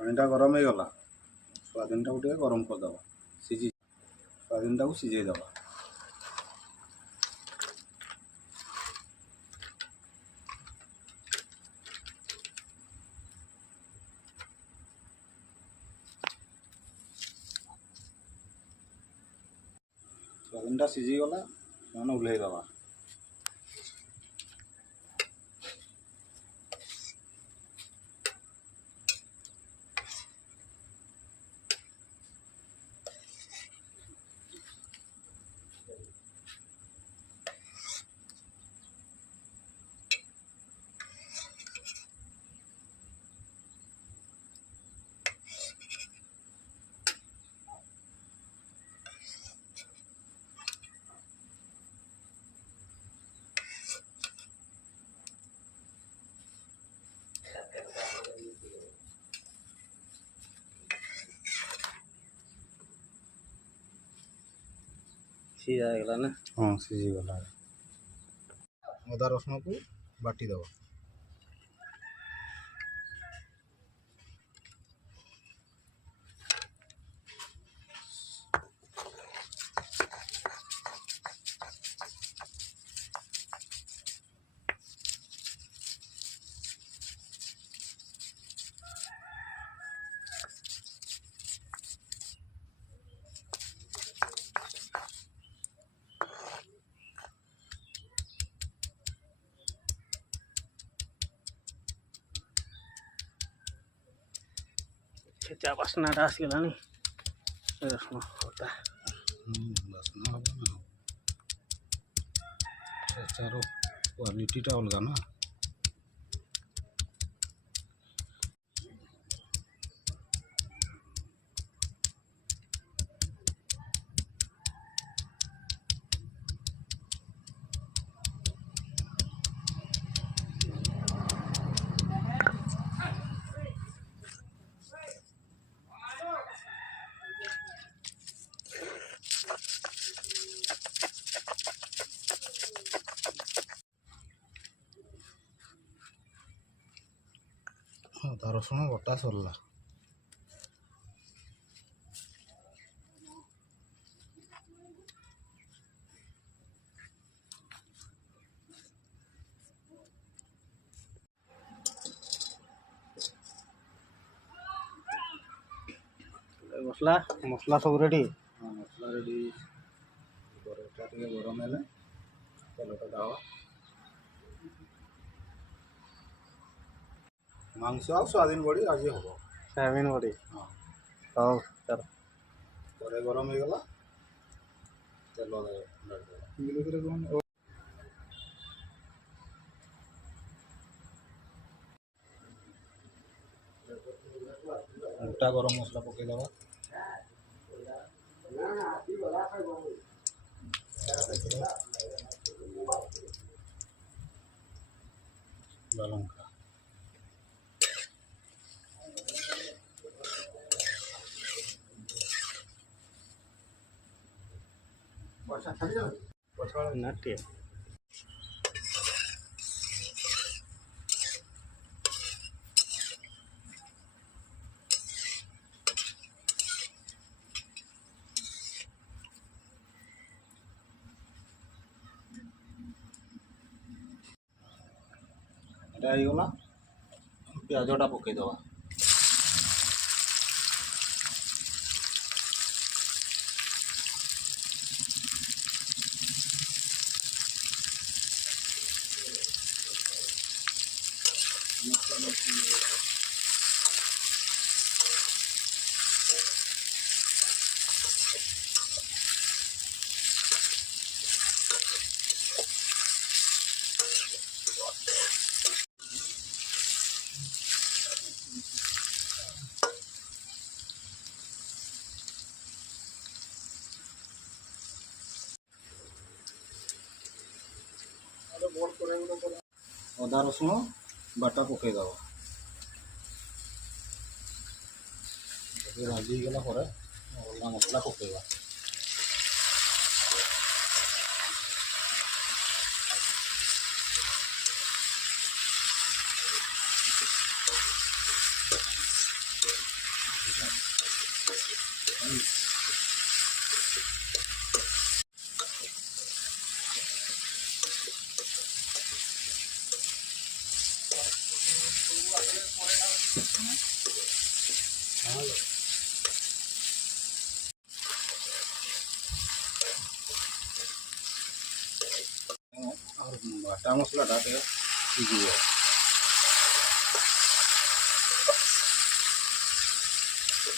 ପାଣିଟା ଗରମ ହେଇଗଲା, ସୋୟାବିନଟାକୁ ଟିକେ ଗରମ କରିଦେବା, ସୋୟାବିନଟାକୁ ସିଝେଇ ଦେବା। ସୋୟାବିନଟା ସିଝିଗଲା, ମାନେ ଓହ୍ଲେଇ ଦେବା। ସିଝାଗଲା ନା? ହଁ, ସିଝିଗଲା। ଅଦା ରସୁଣକୁ ବାଟିଦେବା। ଛେଚା ବାସ୍ନାଟା ଆସିଗଲାଣି। ରସୁଣ ଅଦା ବାସ୍ନା ହେବ ନା, ଛେଚାର କ୍ୱାଲିଟିଟା ଅଲଗା ନା। ଅଦା ରସୁଣ ବଟା ସରିଲା। ମସଲା ସବୁ ରେଡ଼ି। ହଁ, ମସଲା ରେଡ଼ି। କଡ଼େଇଟା ଟିକେ ଗରମ ହେଲେ ତେଲଟା ଦେବା। ମାଂସ ଆଉ ସୋୟାବିନ ବଡ଼ି ଆଜି ହେବ। ସୋୟାବିନ ବଡ଼ି? ହଁ। ହଉ ଚାଲ। କଡ଼େଇ ଗରମ ହେଇଗଲା, ତେଲ ଢାଳିଦେବା। ଗୋଟା ଗରମ ମସଲା ପକାଇଦେବା। ଲଙ୍କା ନାଟିଏ এটা ହେଇଗଲା, ପିଆଜଟା ପକାଇଦେବା। ଅଦା ରସୁଣ ବାଟା ପକାଇଦେବା। ଭାଜି ହେଇଗଲା ପରେ ଅଲଗା ମସଲା ପକାଇବା। আর বাটা মশলাটা সিজিব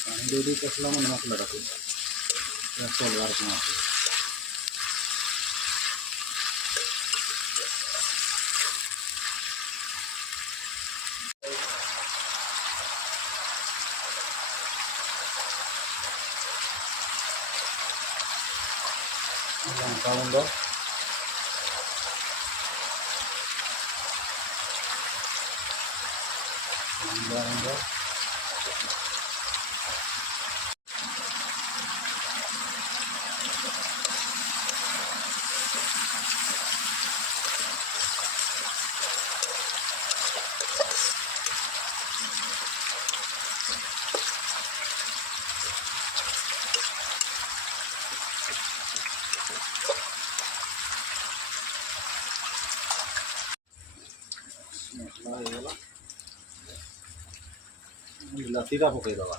পানি দিয়ে দিয়ে কষলাম মানে মশলাটাকে চলবার কোনো আছে লঙ্কা গুঁড়ো লঙ্কা গুঁড়ো মশলা হয়ে গেল বিলাতিটা পকাই দেওয়া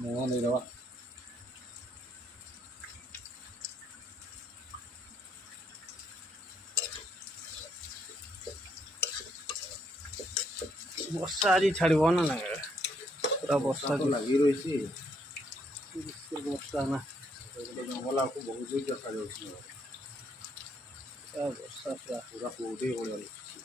নুন দিয়ে দেওয়া ବର୍ଷା ଆଜି ଛାଡ଼ିବ ନା ନାଇଁ ପୁରା ବର୍ଷା ତ ଲାଗି ରହିଛି ବର୍ଷା ନା ଜଙ୍ଗଲକୁ ବହୁତ ଦୂର ଦେଖାଯାଉଛି ବର୍ଷା ପୁରା ପୁରା କୋଉଠି ଭଳିଆ ଲାଗୁଛି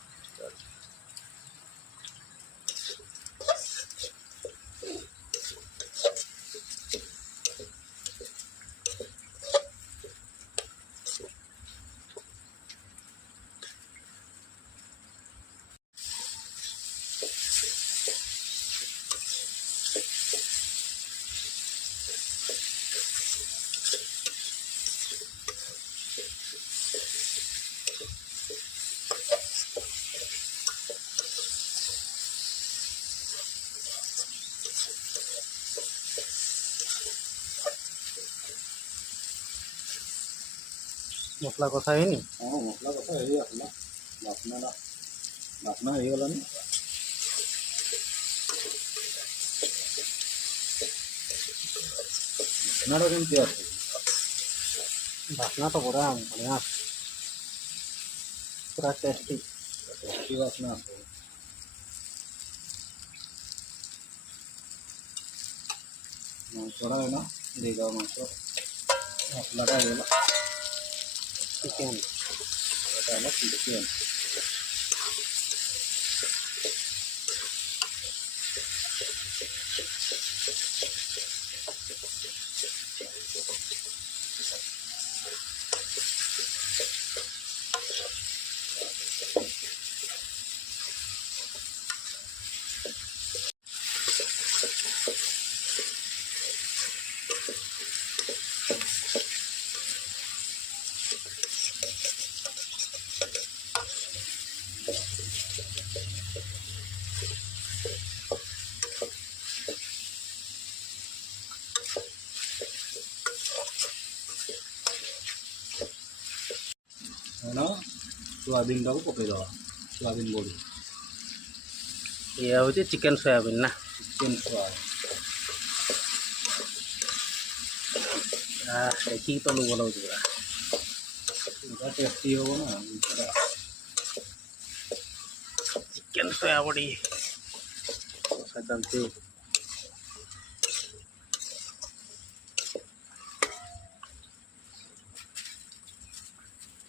ମସଲା କଥା ହେଇନି ହଁ ମସଲା କଥା ହେଇ ଆସିଲା ବାସ୍ନା ହେଇଗଲାନି ବାସ୍ନାଟା କେମିତି ଅଛି ବାସ୍ନା ତ ବଢ଼ିଆ ବଢ଼ିଆ ପୁରା ଟେଷ୍ଟି ଟେଷ୍ଟି ବାସ୍ନା আসে মাংসটা এলো দিয়ে দাও মাংস মশলাটা এলো চিকেন এটা হলো চিকেন ସୋୟାବିନଟାକୁ ପକାଇଦେବା ସୋୟାବିନ ବଡ଼ି ଇଏ ହେଉଛି ଚିକେନ୍ ସୋୟାବିନ୍ ନା ଚିକେନ୍ ସୋୟାବିନ ଦେଖିକି ତ ଲୁଭ ଲାଗୁଛି ପୁରା ପୁରା ଟେଷ୍ଟି ହେବ ନା ଜିନିଷଟା ଚିକେନ୍ ସୋୟା ବଡ଼ି ଚାଲିଛି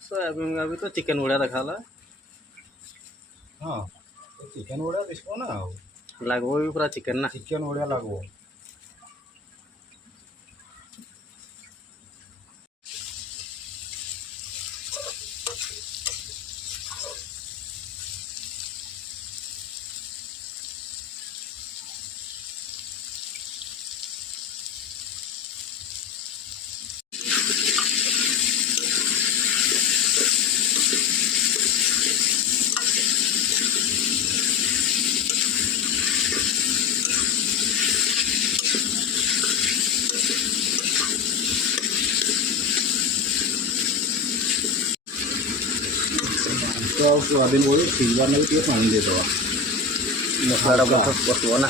ସୋୟାବିନ୍ का भी तो चिकेन बढ़िया देखा ହଁ ଚିକେନ୍ ବଢ଼ିଆ ଦିଶିବ ନା ଆଉ लगभग भी पूरा चिकेन ना ଚିକେନ୍ ବଢ଼ିଆ ଲାଗିବ ଆଉ ସ୍ୱାଦିନ ବୋଲି ସିଝିବାର ଲାଗି ଟିକେ ପାଣି ଦେଇଦେବା। ମସଲାଟା ପଶିବ ନା।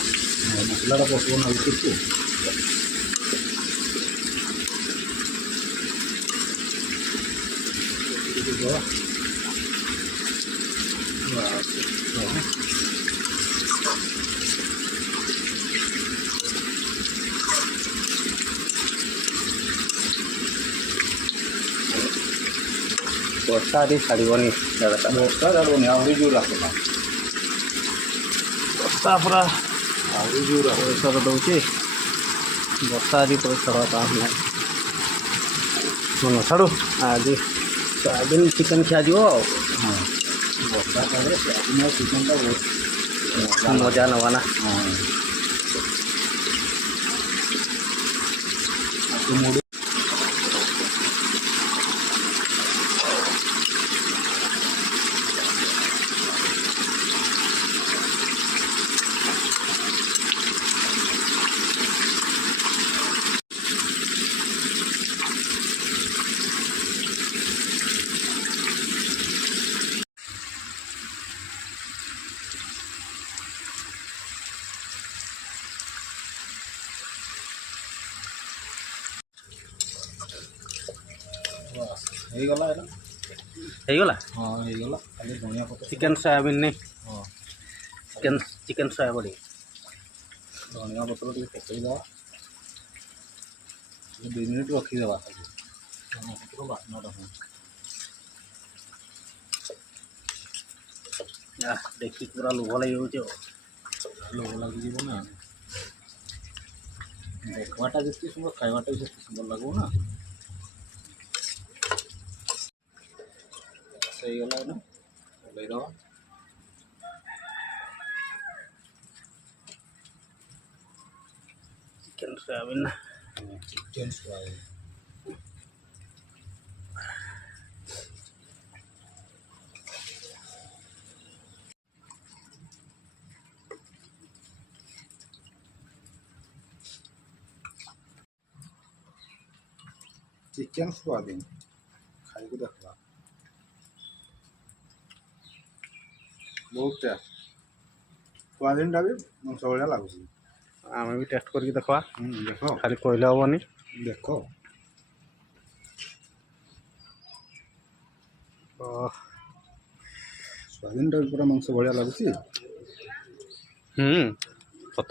ମସଲାଟା ପଶିବ ନା ଭିତରକୁ। ଦେଇଦେବା। ବର୍ଷା ଆଜି ଛାଡ଼ିବନି ଦାଦା। ବର୍ଷା ଛାଡ଼ିବନି ଆହୁରି ଜୋର ଆସିଲା। ବର୍ଷା ପୁରା ଆହୁରି ଜୋର ଆସିଲା। ପରିସର ଦେଉଛି। ବର୍ଷା ଆଜି ପରିସର କାମ ନାହିଁ। ଛାଡ଼ୁ ଆଜି ସୋୟାବିନ ଚିକେନ୍ ଖିଆଯିବ ଆଉ। ହଁ ବର୍ଷା ଛାଡ଼ିଲେ ସୋୟାବିନ ଆଉ ଚିକେନଟା ବହୁତ ମଜା ନେବା ନା। ହଁ ମୁଢ଼ି ହେଇଗଲା ଏଇଟା। ହେଇଗଲା ହଁ ହେଇଗଲା। ଖାଲି ଧନିଆ ପତ୍ର ଚିକେନ୍ ସୋୟାବିନ ନେଇ ହଁ ଚିକେନ୍ ସୋୟାବଡ଼ି। ଧନିଆ ପତ୍ର ଟିକେ ପକେଇଦେବା। 2 ମିନିଟ୍ ରଖିଦେବା ଖାଲି ଧନିଆ ପତ୍ର ବାସ୍ନାଟା ହୁଏ। ଦେଖିକି ପୁରା ଲୋଭ ଲାଗିଯାଉଛି ଆଉ। ଲୋଭ ଲାଗିଯିବ ନା। ଦେଖବାଟା ଯେତିକି ସୁନ୍ଦର ଖାଇବାଟା ବି ସେତିକି ସୁନ୍ଦର ଲାଗିବ ନା। ହେଇଗଲା ଏଇନା ଓହ୍ଲେଇଦେବା। Chicken soybean chicken soybean chicken soybean ଖାଇକି ଦେଖିବା। ବହୁତ ଟେଷ୍ଟ। ସୋୟାବିନଟା ବି ମାଂସ ଭଳିଆ ଲାଗୁଛି। ଆମେ ବି ଟେଷ୍ଟ କରିକି ଦେଖିବା। ଦେଖ ଖାଲି କହିଲେ ହେବନି। ଦେଖ ସୋୟାବିନଟା ବି ପୁରା ମାଂସ ଭଳିଆ ଲାଗୁଛି। ସତ